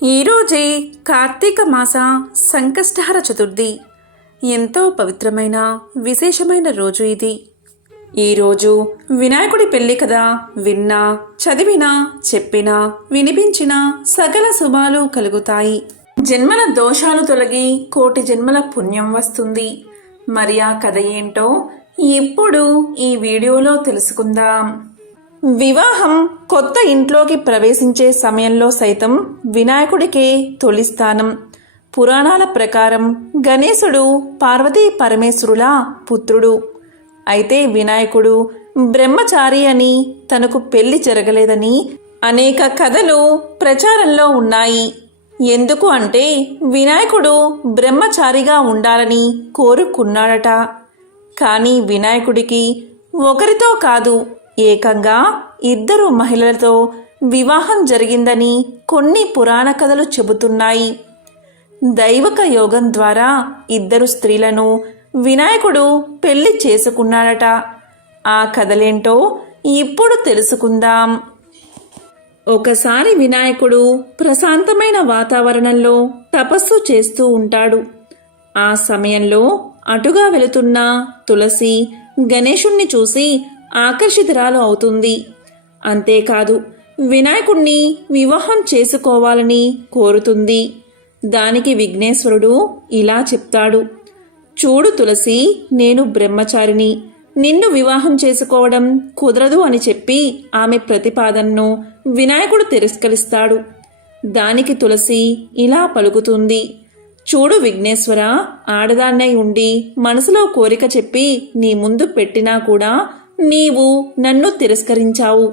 ఈరోజే కార్తీక మాస సంకష్టహర చతుర్థి. ఎంతో పవిత్రమైన విశేషమైన రోజు ఇది. ఈరోజు వినాయకుడి పెళ్లి కదా. విన్నా, చదివినా, చెప్పినా, వినిపించినా సకల శుభాలు కలుగుతాయి. జన్మల దోషాలు తొలగి కోటి జన్మల పుణ్యం వస్తుంది. మరి ఆ కథ ఏంటో ఇప్పుడు ఈ వీడియోలో తెలుసుకుందాం. వివాహం కొత్త ఇంట్లోకి ప్రవేశించే సమయంలో సైతం వినాయకుడికే తొలి స్థానం. పురాణాల ప్రకారం గణేశుడు పార్వతీ పరమేశ్వరుల పుత్రుడు. అయితే వినాయకుడు బ్రహ్మచారి అని, తనకు పెళ్లి జరగలేదని అనేక కథలు ప్రచారంలో ఉన్నాయి. ఎందుకు అంటే వినాయకుడు బ్రహ్మచారిగా ఉండాలని కోరుకున్నాడట. కానీ వినాయకుడికి ఒకరితో కాదు, ఏకంగా 2 మహిళలతో వివాహం జరిగిందని కొన్ని పురాణ కథలు చెబుతున్నాయి. దైవక యోగం ద్వారా 2 స్త్రీలను వినాయకుడు పెళ్లి చేసుకున్నాడట. ఆ కథలేంటో ఇప్పుడు తెలుసుకుందాం. ఒకసారి వినాయకుడు ప్రశాంతమైన వాతావరణంలో తపస్సు చేస్తూ ఉంటాడు. ఆ సమయంలో అటుగా వెళుతున్న తులసి గణేశుణ్ణి చూసి ఆకర్షితురాలు అవుతుంది. అంతేకాదు వినాయకుణ్ణి వివాహం చేసుకోవాలని కోరుతుంది. దానికి విఘ్నేశ్వరుడు ఇలా చెప్తాడు, చూడు తులసి, నేను బ్రహ్మచారిని, నిన్ను వివాహం చేసుకోవడం కుదరదు అని చెప్పి ఆమె ప్రతిపాదనను వినాయకుడు తిరస్కరిస్తాడు. దానికి తులసి ఇలా పలుకుతుంది, చూడు విఘ్నేశ్వర, ఆడదాన్నై ఉండి మనసులో కోరిక చెప్పి నీ ముందు పెట్టినా కూడా నీవు నన్ను తిరస్కరించావు.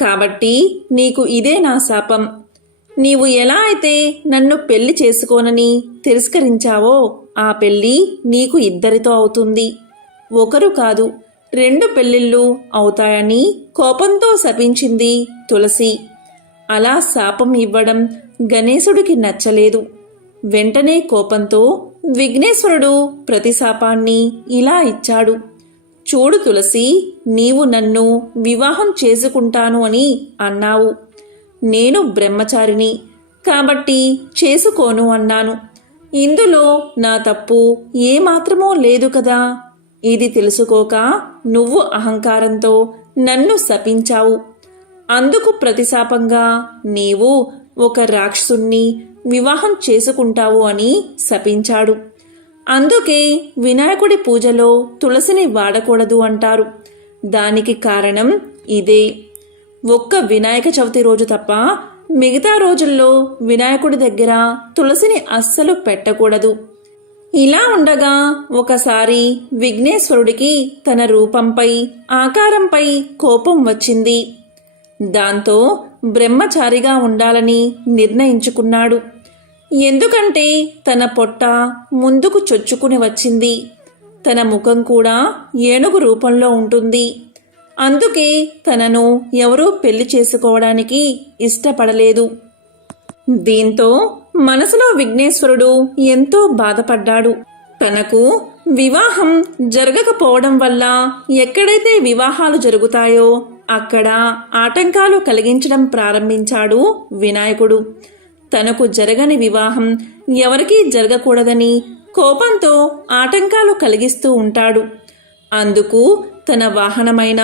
కాబట్టి నీకు ఇదే నా శాపం. నీవు ఎలా అయితే నన్ను పెళ్లి చేసుకోనని తిరస్కరించావో ఆ పెళ్లి నీకు 2 అవుతుంది. ఒకరు కాదు, 2 పెళ్లిళ్ళు అవుతాయని కోపంతో శపించింది తులసి. అలా శాపం ఇవ్వడం గణేశుడికి నచ్చలేదు. వెంటనే కోపంతో విఘ్నేశ్వరుడు ప్రతిశాపాన్ని ఇలా ఇచ్చాడు, చూడు తులసి, నీవు నన్ను వివాహం చేసుకుంటాను అని అన్నావు. నేను బ్రహ్మచారిని కాబట్టి చేసుకోను అన్నాను. ఇందులో నా తప్పు ఏమాత్రమో లేదు కదా. ఇది తెలుసుకోక నువ్వు అహంకారంతో నన్ను శపించావు. అందుకు ప్రతిశాపంగా నీవు ఒక రాక్షసుణ్ణి వివాహం చేసుకుంటావు అని శపించాడు. అందుకే వినాయకుడి పూజలో తులసిని వాడకూడదు అంటారు. దానికి కారణం ఇదే. ఒక్క వినాయక చవితి రోజు తప్ప మిగతా రోజుల్లో వినాయకుడి దగ్గర తులసిని అస్సలు పెట్టకూడదు. ఇలా ఉండగా ఒకసారి విఘ్నేశ్వరుడికి తన రూపంపై, ఆకారంపై కోపం వచ్చింది. దాంతో బ్రహ్మచారిగా ఉండాలని నిర్ణయించుకున్నాడు. ఎందుకంటే తన పొట్ట ముందుకు చొచ్చుకుని వచ్చింది. తన ముఖం కూడా ఏనుగు రూపంలో ఉంటుంది. అందుకే తనను ఎవరూ పెళ్లి చేసుకోవడానికి ఇష్టపడలేదు. దీంతో మనసులో విఘ్నేశ్వరుడు ఎంతో బాధపడ్డాడు. తనకు వివాహం జరగకపోవడం వల్ల ఎక్కడైతే వివాహాలు జరుగుతాయో అక్కడ ఆటంకాలు కలిగించడం ప్రారంభించాడు వినాయకుడు. తనకు జరగని వివాహం ఎవరికీ జరగకూడదని కోపంతో ఆటంకాలు కలిగిస్తూ ఉంటాడు. అందుకు తన వాహనమైన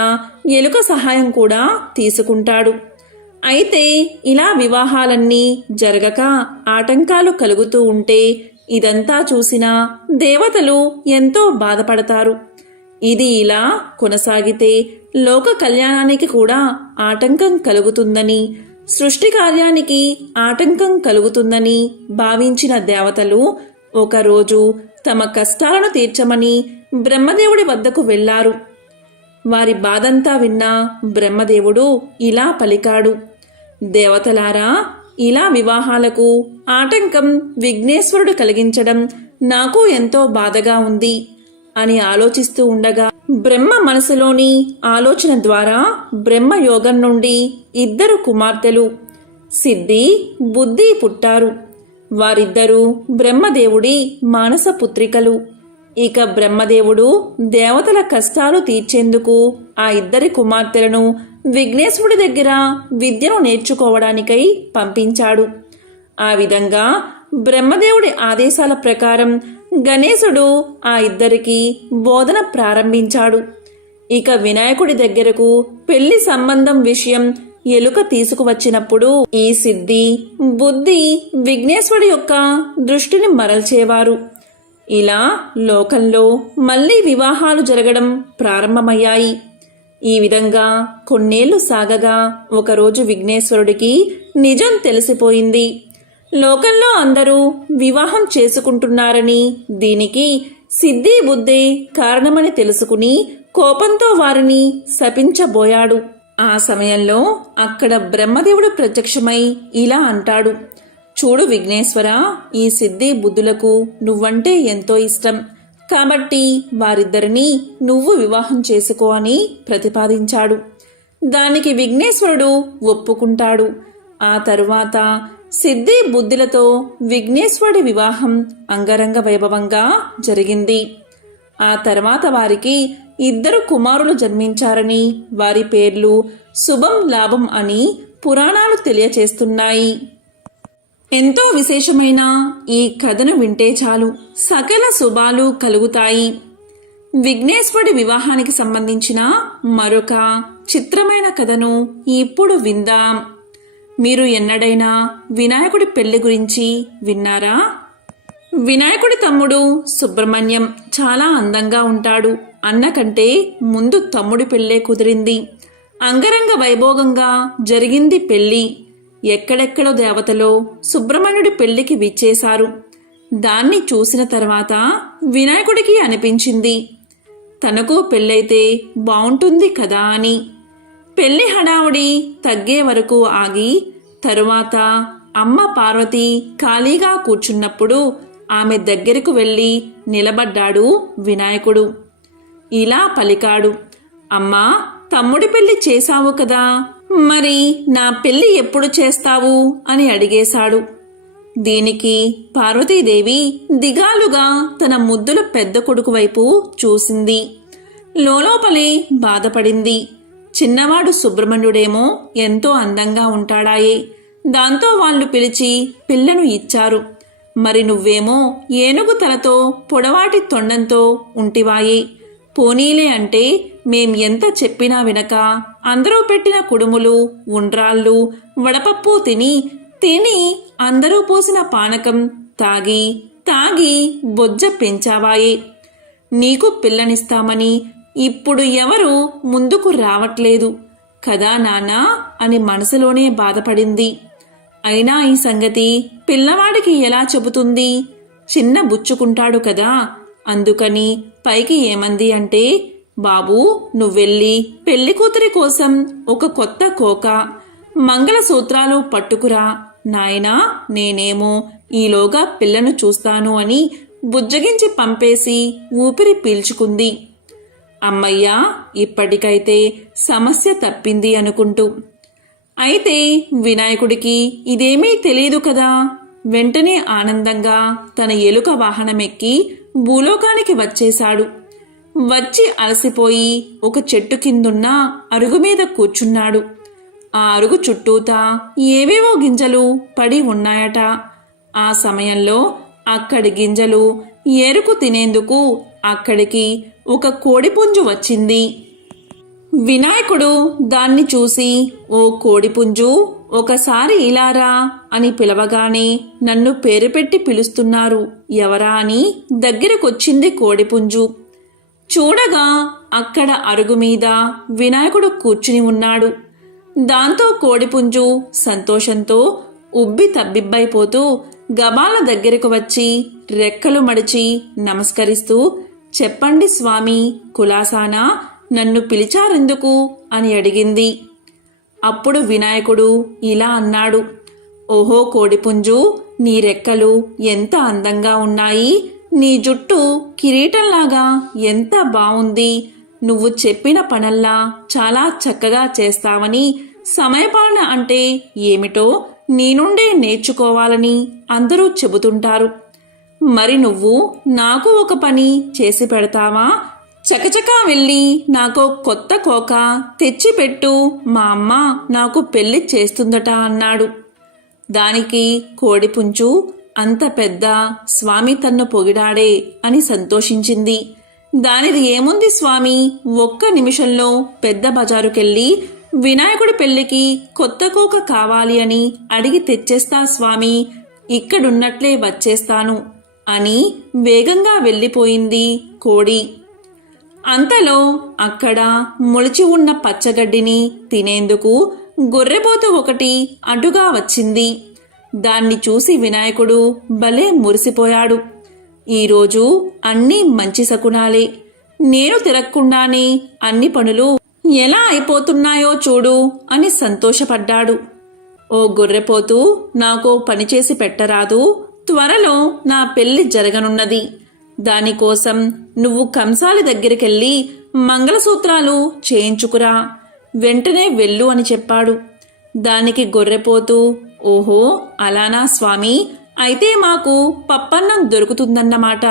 ఎలుక సహాయం కూడా తీసుకుంటాడు. అయితే ఇలా వివాహాలన్నీ జరగక ఆటంకాలు కలుగుతూ ఉంటే ఇదంతా చూసిన దేవతలు ఎంతో బాధపడతారు. ఇది ఇలా కొనసాగితే లోక కళ్యాణానికి కూడా ఆటంకం కలుగుతుందని, సృష్టి కార్యానికి ఆటంకం కలుగుతుందని భావించిన దేవతలు ఒకరోజు తమ కష్టాలను తీర్చమని బ్రహ్మదేవుడి వద్దకు వెళ్లారు. వారి బాధంతా విన్న బ్రహ్మదేవుడు ఇలా పలికాడు, దేవతలారా, ఇలా వివాహాలకు ఆటంకం విఘ్నేశ్వరుడు కలిగించడం నాకు ఎంతో బాధగా ఉంది అని ఆలోచిస్తూ ఉండగా బ్రహ్మ మనసులోని ఆలోచన ద్వారా బ్రహ్మయోగం నుండి 2 కుమార్తెలు సిద్ధి, బుద్ధి పుట్టారు. వారిద్దరూ బ్రహ్మదేవుడి మానస పుత్రికలు. ఇక బ్రహ్మదేవుడు దేవతల కష్టాలు తీర్చేందుకు ఆ 2 కుమార్తెలను విఘ్నేశ్వరుడి దగ్గర విద్యను నేర్చుకోవడానికై పంపించాడు. ఆ విధంగా బ్రహ్మదేవుడి ఆదేశాల ప్రకారం గణేశుడు ఆ ఇద్దరికి బోధన ప్రారంభించాడు. ఇక వినాయకుడి దగ్గరకు పెళ్లి సంబంధం విషయం ఎలుక తీసుకువచ్చినప్పుడు ఈ సిద్ధి బుద్ధి విఘ్నేశ్వరుడి యొక్క దృష్టిని మరల్చేవారు. ఇలా లోకంలో మళ్లీ వివాహాలు జరగడం ప్రారంభమయ్యాయి. ఈ విధంగా కొన్నేళ్లు సాగగా ఒకరోజు విఘ్నేశ్వరుడికి నిజం తెలిసిపోయింది. లోకంలో అందరూ వివాహం చేసుకుంటున్నారని, దీనికి సిద్ధి బుద్ధే కారణమని తెలుసుకుని కోపంతో వారిని శపించబోయాడు. ఆ సమయంలో అక్కడ బ్రహ్మదేవుడు ప్రత్యక్షమై ఇలా అంటాడు, చూడు విఘ్నేశ్వర, ఈ సిద్ధి బుద్ధులకు నువ్వంటే ఎంతో ఇష్టం కాబట్టి వారిద్దరినీ నువ్వు వివాహం చేసుకో అని ప్రతిపాదించాడు. దానికి విఘ్నేశ్వరుడు ఒప్పుకుంటాడు. ఆ తరువాత సిద్ధి బుద్ధులతో విఘ్నేశ్వరుడి వివాహం అంగరంగ వైభవంగా జరిగింది. ఆ తర్వాత వారికి 2 కుమారులు జన్మించారని, వారి పేర్లు శుభం లాభం అని పురాణాలు తెలియచేస్తున్నాయి. ఎంతో విశేషమైన ఈ కథను వింటే చాలు సకల శుభాలు కలుగుతాయి. విఘ్నేశ్వరుడి వివాహానికి సంబంధించిన మరొక చిత్రమైన కథను ఇప్పుడు విందాం. మీరు ఎన్నడైనా వినాయకుడి పెళ్లి గురించి విన్నారా? వినాయకుడి తమ్ముడు సుబ్రహ్మణ్యం చాలా అందంగా ఉంటాడు. అన్నకంటే ముందు తమ్ముడి పెళ్ళే కుదిరింది. అంగరంగ వైభోగంగా జరిగింది పెళ్లి. ఎక్కడెక్కడో దేవతలో సుబ్రహ్మణ్యుడి పెళ్లికి విచ్చేశారు. దాన్ని చూసిన తర్వాత వినాయకుడికి అనిపించింది, తనకు పెళ్ళైతే బావుంటుంది కదా అని. పెళ్లి హడావుడి తగ్గే వరకు ఆగి తరువాత అమ్మ పార్వతి ఖాళీగా కూర్చున్నప్పుడు ఆమె దగ్గరకు వెళ్ళి నిలబడ్డాడు వినాయకుడు. ఇలా పలికాడు, అమ్మా, తమ్ముడి పెళ్లి చేశావు కదా, మరి నా పెళ్లి ఎప్పుడు చేస్తావు అని అడిగేశాడు. దీనికి పార్వతీదేవి దిగాలుగా తన ముద్దుల పెద్ద కొడుకు వైపు చూసింది. లోలోపలే బాధపడింది. చిన్నవాడు సుబ్రహ్మణ్యుడేమో ఎంతో అందంగా ఉంటాడాయే, దాంతో వాళ్ళు పిలిచి పిల్లను ఇచ్చారు. మరి నువ్వేమో ఏనుగు తలతో పొడవాటి తొండంతో ఉంటివాయే. పోనీలే అంటే మేం ఎంత చెప్పినా వినక అందరూ పెట్టిన కుడుములు, ఉండ్రాళ్ళు, వడపప్పు తిని అందరూ పోసిన పానకం తాగి తాగి బొజ్జ పెంచావాయే. నీకు పిల్లనిస్తామని ఇప్పుడు ఎవరు ముందుకు రావట్లేదు కదా నాన్నా అని మనసులోనే బాధపడింది. అయినా ఈ సంగతి పిల్లవాడికి ఎలా చెబుతుంది? చిన్న బుచ్చుకుంటాడు కదా, అందుకని పైకి ఏమంది అంటే, బాబూ, నువ్వెళ్ళి పెళ్లి కూతురి కోసం ఒక కొత్త కోక, మంగళసూత్రాలు పట్టుకురా నాయనా, నేనేమో ఈలోగా పిల్లను చూస్తాను అని బుజ్జగించి పంపేసి ఊపిరి పీల్చుకుంది. అమ్మయ్యా, ఇప్పటికైతే సమస్య తప్పింది అనుకుంటూ. అయితే వినాయకుడికి ఇదేమీ తెలియదు కదా. వెంటనే ఆనందంగా తన ఎలుక వాహనమెక్కి భూలోకానికి వచ్చేశాడు. వచ్చి అలసిపోయి ఒక చెట్టు కిందున్న అరుగు మీద కూర్చున్నాడు. ఆ అరుగు చుట్టూతా ఏవేవో గింజలు పడి ఉన్నాయట. ఆ సమయంలో అక్కడి గింజలు ఏరుకు తినేందుకు అక్కడికి ఒక కోడిపుంజు వచ్చింది. వినాయకుడు దాన్ని చూసి, ఓ కోడిపుంజు, ఒకసారి ఇలారా అని పిలవగానే నన్ను పేరు పెట్టి పిలుస్తున్నారు ఎవరా అని దగ్గరకొచ్చింది కోడిపుంజు. చూడగా అక్కడ అరుగు మీద వినాయకుడు కూర్చుని ఉన్నాడు. దాంతో కోడిపుంజు సంతోషంతో ఉబ్బి తబ్బిబ్బైపోతూ గబాల దగ్గరకు వచ్చి రెక్కలు మడిచి నమస్కరిస్తూ, చెప్పండి స్వామి, కులాసానా, నన్ను పిలిచారెందుకు అని అడిగింది. అప్పుడు వినాయకుడు ఇలా అన్నాడు, ఓహో కోడిపుంజు, నీ రెక్కలు ఎంత అందంగా ఉన్నాయి, నీ జుట్టు కిరీటంలాగా ఎంత బావుంది, నువ్వు చెప్పిన పనల్లా చాలా చక్కగా చేస్తావని, సమయపాలన అంటే ఏమిటో నీ నుండే నేర్చుకోవాలని అందరూ చెబుతుంటారు. మరి నువ్వు నాకు ఒక పని చేసి పెడతావా? చకచకా వెళ్ళి నాకు కొత్త కోక తెచ్చిపెట్టు, మా అమ్మ నాకు పెళ్లి చేస్తుందట అన్నాడు. దానికి కోడిపుంజు అంత పెద్ద స్వామి తన్ను పొగిడాడే అని సంతోషించింది. దానిది ఏముంది స్వామి, ఒక్క నిమిషంలో పెద్ద బజారుకెళ్ళి వినాయకుడి పెళ్లికి కొత్త కోక కావాలి అని అడిగి తెచ్చేస్తా స్వామి, ఇక్కడున్నట్లే వచ్చేస్తాను అని వేగంగా వెళ్ళిపోయింది కోడి. అంతలో అక్కడ మొలిచి ఉన్న పచ్చగడ్డిని తినేందుకు గొర్రెపోతు ఒకటి అడ్డుగా వచ్చింది. దాన్ని చూసి వినాయకుడు భలే మురిసిపోయాడు. ఈరోజు అన్నీ మంచి శకునాలే, నేను తిరగకుండానే అన్ని పనులు ఎలా అయిపోతున్నాయో చూడు అని సంతోషపడ్డాడు. ఓ గొర్రెపోతూ, నాకో పనిచేసి పెట్టరాదు? త్వరలో నా పెళ్లి జరగనున్నది. దానికోసం నువ్వు కంసాలి దగ్గరికెళ్ళి మంగళసూత్రాలు చేయించుకురా, వెంటనే వెళ్ళు అని చెప్పాడు. దానికి గొర్రెపోతూ, ఓహో అలానా స్వామి, అయితే మాకు పప్పన్నం దొరుకుతుందన్నమాట.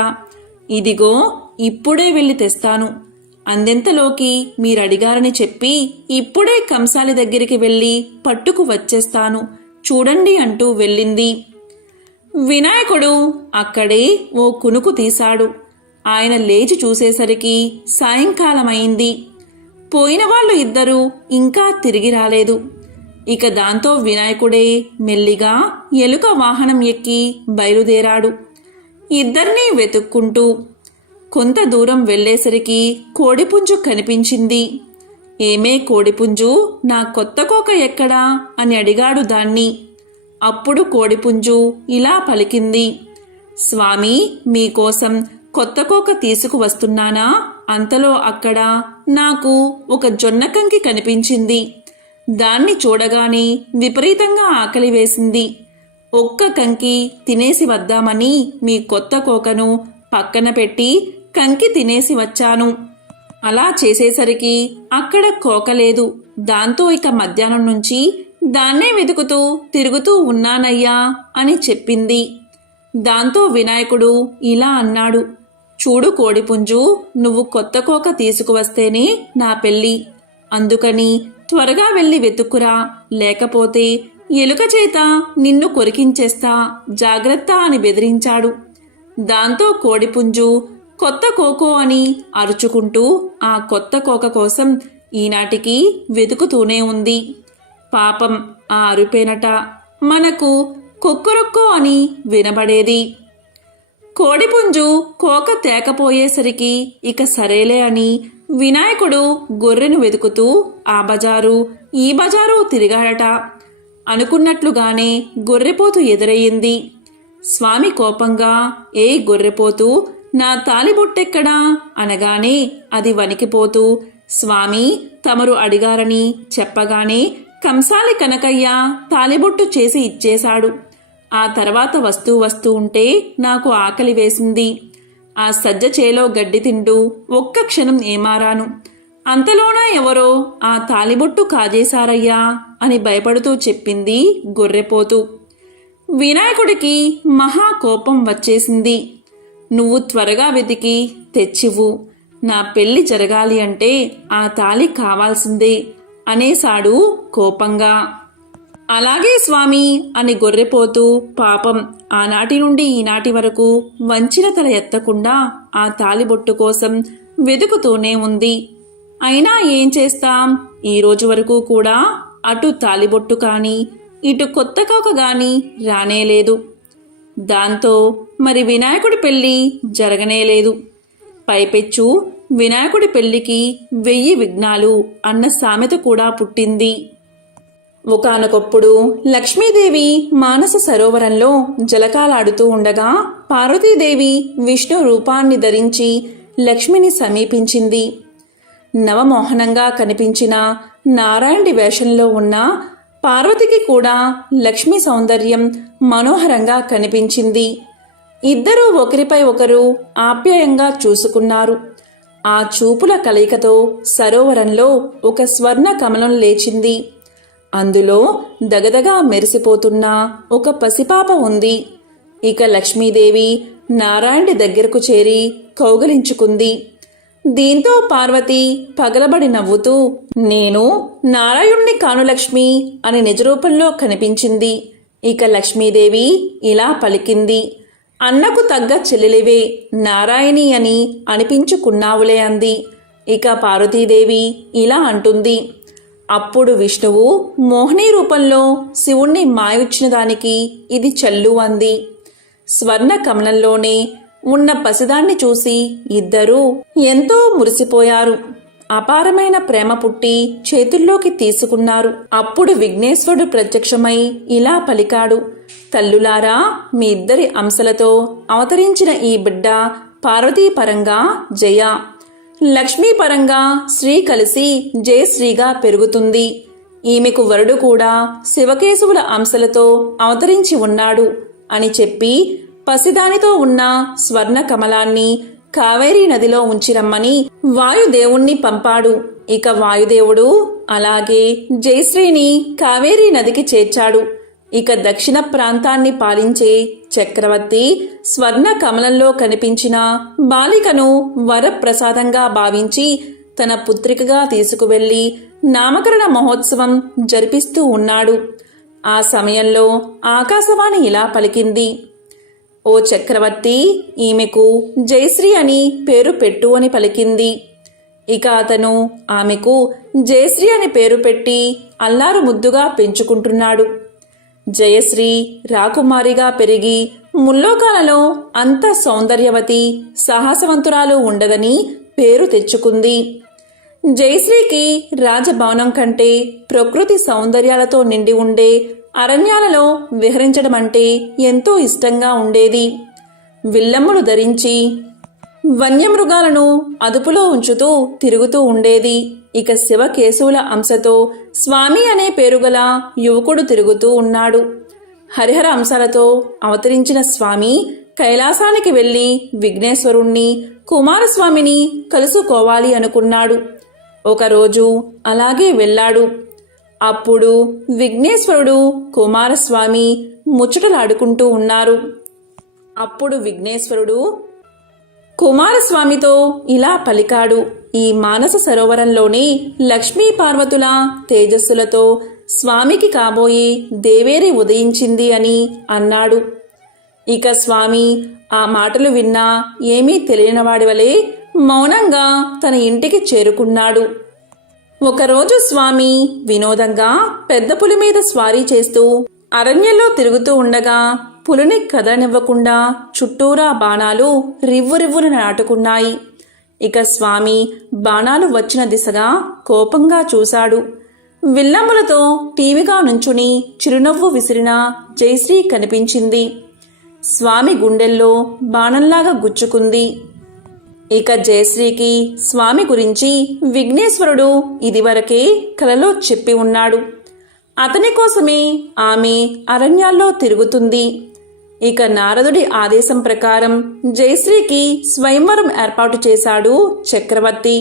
ఇదిగో ఇప్పుడే వెళ్ళి తెస్తాను. అందెంతలోకి మీరడిగారని చెప్పి ఇప్పుడే కంసాలి దగ్గరికి వెళ్ళి పట్టుకు వచ్చేస్తాను చూడండి అంటూ వెళ్ళింది. వినాయకుడు అక్కడే ఓ కునుకు తీశాడు. ఆయన లేచి చూసేసరికి సాయంకాలమైంది. పోయిన వాళ్ళు ఇద్దరూ ఇంకా తిరిగి రాలేదు. ఇక దాంతో వినాయకుడే మెల్లిగా ఎలుక వాహనం ఎక్కి బయలుదేరాడు, ఇద్దరినీ వెతుక్కుంటూ. కొంత దూరం వెళ్లేసరికి కోడిపుంజు కనిపించింది. ఏమే కోడిపుంజు, నా కొత్త కోక ఎక్కడా అని అడిగాడు దాన్ని. అప్పుడు కోడిపుంజు ఇలా పలికింది, స్వామి మీకోసం కొత్త కోక తీసుకువస్తున్నానా? అంతలో అక్కడ నాకు ఒక జొన్నకంకి కనిపించింది. దాన్ని చూడగానే విపరీతంగా ఆకలి వేసింది. ఒక్క కంకి తినేసి వద్దామని మీ కొత్త కోకను పక్కన పెట్టి కంకి తినేసి వచ్చాను. అలా చేసేసరికి అక్కడ కోక లేదు. దాంతో ఇక మధ్యాహ్నం నుంచి దాన్నే వెతుకుతూ తిరుగుతూ ఉన్నానయ్యా అని చెప్పింది. దాంతో వినాయకుడు ఇలా అన్నాడు, చూడు కోడిపుంజు, నువ్వు కొత్త కోక తీసుకువస్తేనే నా పెళ్ళి. అందుకని త్వరగా వెళ్ళి వెతుక్కురా, లేకపోతే ఎలుక చేత నిన్ను కొరికించేస్తా, జాగ్రత్త అని బెదిరించాడు. దాంతో కోడిపుంజు కొత్త కోకో అని అరుచుకుంటూ ఆ కొత్త కోక కోసం ఈనాటికి వెతుకుతూనే ఉంది. పాపం ఆ అరుపేనట మనకు కొక్కరొక్కో అని వినబడేది. కోడిపుంజు కోక తేకపోయేసరికి ఇక సరేలే అని వినాయకుడు గొర్రెను వెతుకుతూ ఆ బజారు ఈ బజారు తిరిగాడట. అనుకున్నట్లుగానే గొర్రెపోతు ఎదురయ్యింది. స్వామి కోపంగా, ఏ గొర్రెపోతూ, నా తాలిబొట్టెక్కడా అనగానే అది వణికిపోతూ, స్వామి తమరు అడిగారని చెప్పగానే కంసాలి కనకయ్య తాలిబొట్టు చేసి ఇచ్చేశాడు. ఆ తర్వాత వస్తూ ఉంటే నాకు ఆకలి వేసింది. ఆ సజ్జ చేలో గడ్డి తింటూ ఒక్క క్షణం ఏమారాను. అంతలోనా ఎవరో ఆ తాలిబొట్టు కాజేశారయ్యా అని భయపడుతూ చెప్పింది గొర్రెపోతు. వినాయకుడికి మహా కోపం వచ్చేసింది. నువ్వు త్వరగా వెతికి తెచ్చివు, నా పెళ్లి జరగాలి అంటే ఆ తాళి కావాల్సిందే అనేశాడు కోపంగా. అలాగే స్వామి అని గొర్రెపోతూ పాపం ఆనాటి నుండి ఈనాటి వరకు వంచిన తల ఎత్తకుండా ఆ తాలిబొట్టు కోసం వెతుకుతూనే ఉంది. అయినా ఏం చేస్తాం, ఈ రోజు వరకు కూడా అటు తాలిబొట్టు కాని ఇటు కొత్త కోక గాని రానేలేదు. దాంతో మరి వినాయకుడి పెళ్లి జరగనేలేదు. పైపెచ్చు వినాయకుడి పెళ్లికి 1000 విఘ్నాలు అన్న సామెత కూడా పుట్టింది. ఒకానొకప్పుడు లక్ష్మీదేవి మానస సరోవరంలో జలకాలాడుతూ ఉండగా పార్వతీదేవి విష్ణు రూపాన్ని ధరించి లక్ష్మిని సమీపించింది. నవమోహనంగా కనిపించిన నారాయణుడి వేషంలో ఉన్న పార్వతికి కూడా లక్ష్మీ సౌందర్యం మనోహరంగా కనిపించింది. ఇద్దరూ ఒకరిపై ఒకరు ఆప్యాయంగా చూసుకున్నారు. ఆ చూపుల కలయికతో సరోవరంలో ఒక స్వర్ణ కమలం లేచింది. అందులో దగదగా మెరిసిపోతున్న ఒక పసిపాప ఉంది. ఇక లక్ష్మీదేవి నారాయణుడి దగ్గరకు చేరి కౌగలించుకుంది. దీంతో పార్వతి పగలబడి నవ్వుతూ, నేను నారాయణుణ్ణి కాను లక్ష్మి అని నిజరూపంలో కనిపించింది. ఇక లక్ష్మీదేవి ఇలా పలికింది, అన్నకు తగ్గ చెల్లెలివే, నారాయణి అని అనిపించుకున్నావులే అంది. ఇక పార్వతీదేవి ఇలా అంటుంది, అప్పుడు విష్ణువు మోహిని రూపంలో శివుణ్ణి మాయొచ్చిన దానికి ఇది చల్లు అంది. స్వర్ణ కమలంలోనే ఉన్న పసిదాన్ని చూసి ఇద్దరూ ఎంతో మురిసిపోయారు. అపారమైన ప్రేమ పుట్టి చేతుల్లోకి తీసుకున్నారు. అప్పుడు విఘ్నేశ్వరుడు ప్రత్యక్షమై ఇలా పలికాడు, తల్లులారా, మీ ఇద్దరి అంశలతో అవతరించిన ఈ బిడ్డ పార్వతీపరంగా జయ, లక్ష్మీపరంగా శ్రీ కలిసి జయశ్రీగా పెరుగుతుంది. ఈమెకు వరుడు కూడా శివకేశవుల అంశలతో అవతరించి ఉన్నాడు అని చెప్పి పసిదానితో ఉన్న స్వర్ణ కమలాన్ని కావేరీ నదిలో ఉంచిరమ్మని వాయుదేవుణ్ణి పంపాడు. ఇక వాయుదేవుడు అలాగే జయశ్రీని కావేరీ నదికి చేర్చాడు. ఇక దక్షిణ ప్రాంతాన్ని పాలించే చక్రవర్తి స్వర్ణ కమలంలో కనిపించిన బాలికను వరప్రసాదంగా భావించి తన పుత్రికగా తీసుకువెళ్లి నామకరణ మహోత్సవం జరిపిస్తూ ఉన్నాడు. ఆ సమయంలో ఆకాశవాణి ఇలా పలికింది, ఓ చక్రవర్తి, ఈమెకు జయశ్రీ అని పేరు పెట్టు అని పలికింది. ఇక అతను ఆమెకు జయశ్రీ అని పేరు పెట్టి అల్లారు ముద్దుగా పెంచుకుంటున్నాడు. జయశ్రీ రాకుమారిగా పెరిగి ముల్లోకాలలో అంత సౌందర్యవతి సాహసవంతురాలు ఉండదని పేరు తెచ్చుకుంది. జయశ్రీకి రాజభవనం కంటే ప్రకృతి సౌందర్యాలతో నిండి ఉండే అరణ్యాలలో విహరించడం అంటే ఎంతో ఇష్టంగా ఉండేది. విల్లమ్ములు ధరించి వన్యమృగాలను అదుపులో ఉంచుతూ తిరుగుతూ ఉండేది. ఇక శివకేశవుల అంశతో స్వామి అనే పేరుగల యువకుడు తిరుగుతూ ఉన్నాడు. హరిహర అంశాలతో అవతరించిన స్వామి కైలాసానికి వెళ్లి విఘ్నేశ్వరుణ్ణి, కుమారస్వామిని కలుసుకోవాలి అనుకున్నాడు. ఒకరోజు అలాగే వెళ్ళాడు. అప్పుడు విఘ్నేశ్వరుడు, కుమారస్వామి ముచ్చటలాడుకుంటూ ఉన్నారు. అప్పుడు విఘ్నేశ్వరుడు కుమారస్వామితో ఇలా పలికాడు, ఈ మానస సరోవరంలోని లక్ష్మీ పార్వతుల తేజస్సులతో స్వామికి కాబోయే దేవేరి ఉదయించింది అని అన్నాడు. ఇక స్వామి ఆ మాటలు విన్నా ఏమీ తెలియనివాడి వలె మౌనంగా తన ఇంటికి చేరుకున్నాడు. ఒకరోజు స్వామి వినోదంగా పెద్ద పులి మీద స్వారీ చేస్తూ అరణ్యంలో తిరుగుతూ ఉండగా పులిని కదలనివ్వకుండా చుట్టూరా బాణాలు రివ్వురివ్వున నాటుకున్నాయి. ఇక స్వామి బాణాలు వచ్చిన దిశగా కోపంగా చూశాడు. విల్లమ్ములతో టీవీగా నుంచుని చిరునవ్వు విసిరిన జయశ్రీ కనిపించింది. స్వామి గుండెల్లో బాణంలాగా గుచ్చుకుంది. ఇక జయశ్రీకి స్వామి గురించి విఘ్నేశ్వరుడు ఇదివరకే కలలో చెప్పి ఉన్నాడు. అతని కోసమే ఆమె అరణ్యాల్లో తిరుగుతుంది. ఇక నారదుడి ఆదేశం ప్రకారం జయశ్రీకి స్వయంవరం ఏర్పాటు చేశాడు చక్రవర్తి.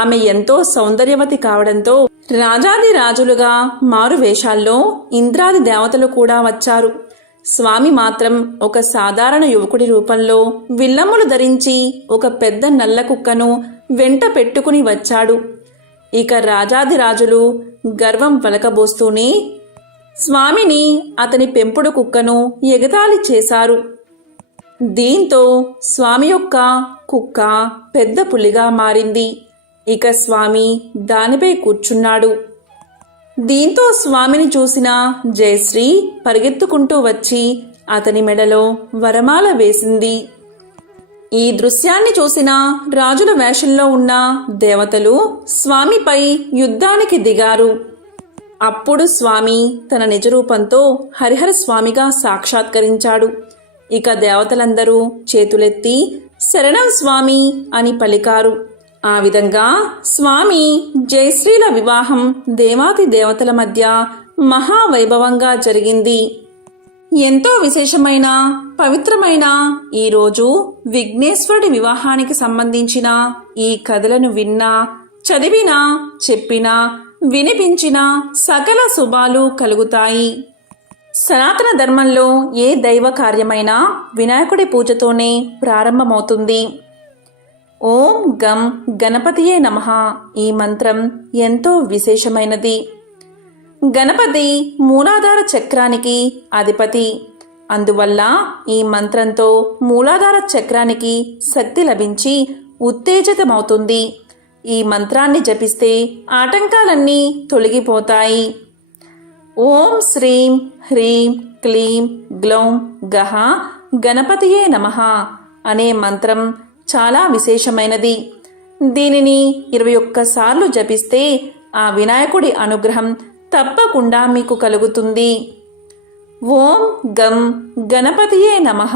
ఆమె ఎంతో సౌందర్యవతి కావడంతో రాజాది రాజులుగా మారు వేషాల్లో ఇంద్రాది దేవతలు కూడా వచ్చారు. స్వామి మాత్రం ఒక సాధారణ యువకుడి రూపంలో విల్లమ్ములు ధరించి ఒక పెద్ద నల్ల కుక్కను వెంట పెట్టుకుని వచ్చాడు. ఇక రాజాదిరాజులు గర్వం వలకబోస్తూనే స్వామిని, అతని పెంపుడు కుక్కను ఎగతాళి చేశారు. దీంతో స్వామి యొక్క కుక్క పెద్ద పులిగా మారింది. ఇక స్వామి దానిపై కూర్చున్నాడు. దీంతో స్వామిని చూసిన జయశ్రీ పరిగెత్తుకుంటూ వచ్చి అతని మెడలో వరమాల వేసింది. ఈ దృశ్యాన్ని చూసిన రాజుల వేషంలో ఉన్న దేవతలు స్వామిపై యుద్ధానికి దిగారు. అప్పుడు స్వామి తన నిజరూపంతో హరిహర స్వామిగా సాక్షాత్కరించాడు. ఇక దేవతలందరూ చేతులెత్తి శరణం స్వామి అని పలికారు. ఆ విధంగా స్వామి జయశ్రీల వివాహం దేవాతి దేవతల మధ్య మహావైభవంగా జరిగింది. ఎంతో విశేషమైన పవిత్రమైన ఈరోజు విఘ్నేశ్వరుడి వివాహానికి సంబంధించిన ఈ కథలను విన్నా, చదివినా, చెప్పినా, వినిపించినా సకల శుభాలు కలుగుతాయి. సనాతన ధర్మంలో ఏ దైవ కార్యమైనా వినాయకుడి పూజతోనే ప్రారంభమవుతుంది. ఓం గం గణపతియే నమః ఈ మంత్రం ఎంతో విశేషమైనది. గణపతి మూలాధార చక్రానికి అధిపతి. అందువల్ల ఈ మంత్రంతో మూలాధార చక్రానికి శక్తి లభించి ఉత్తేజితమవుతుంది. ఈ మంత్రాన్ని జపిస్తే ఆటంకాలన్నీ తొలగిపోతాయి. ఓం శ్రీం హ్రీం క్లీం గ్లౌం గహ గణపతియే నమః అనే మంత్రం చాలా విశేషమైనది. దీనిని 21 సార్లు జపిస్తే ఆ వినాయకుడి అనుగ్రహం తప్పకుండా మీకు కలుగుతుంది. ఓం గం గణపతియే నమః.